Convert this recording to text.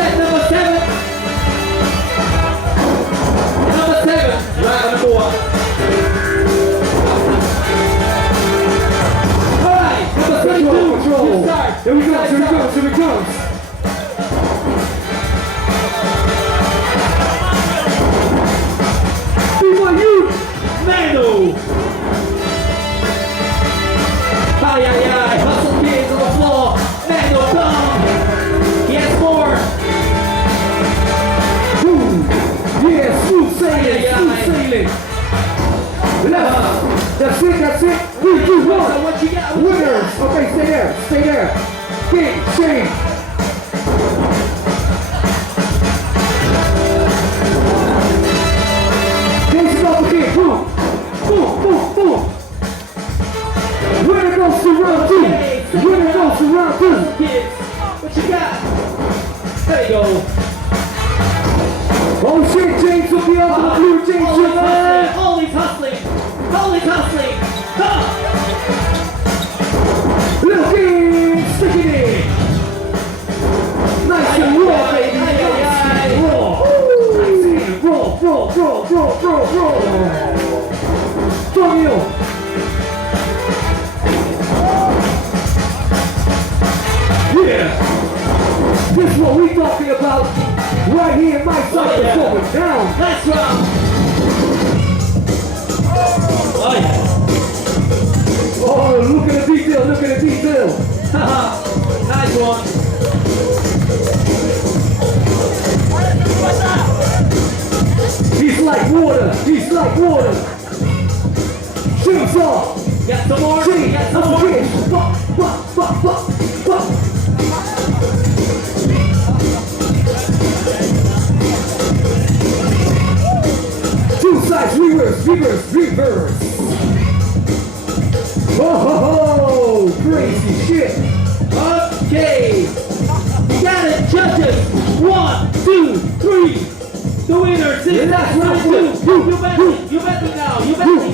set number 7. Number 7, round number 1. Alright, number 32, you start. Here we go, here we go, here we go. BYU, Menno. Ay, ay, ay, hustle kids on the floor. Menno, come. He has 4. Boom. Yeah, smooth sailing, smooth sailing. That's it, that's it. 3, 2, 1. So what you got? Winners. Okay, stay there, stay there. King, Shane. Game's up again. Boom. Boom, boom, boom. Winner goes to round 2. Winner goes to round 2. Kids, what you got? There you go. Oh shit, James will be on the blue. James will be Always hustling. Always hustling. Huh. looking, sticking it. Nice and raw, baby. Nice and raw. Nice and raw, raw, raw, raw, raw, raw. From you. Yeah. This is what we talking about right here in my side of going down. Next round. Oh yeah. Oh, look at the detail, look at the detail. Nice one. He's like water, he's like water. Shoots off. Got some more. Shake, Got some more. fuck, fuck, fuck, fuck, fuck. Two sides, reverse, reverse, reverse. Oh, crazy shit. Okay. You got it, judges. 1, 2, 3. The winner is Yeah, that's right. You bet me now. You bet me.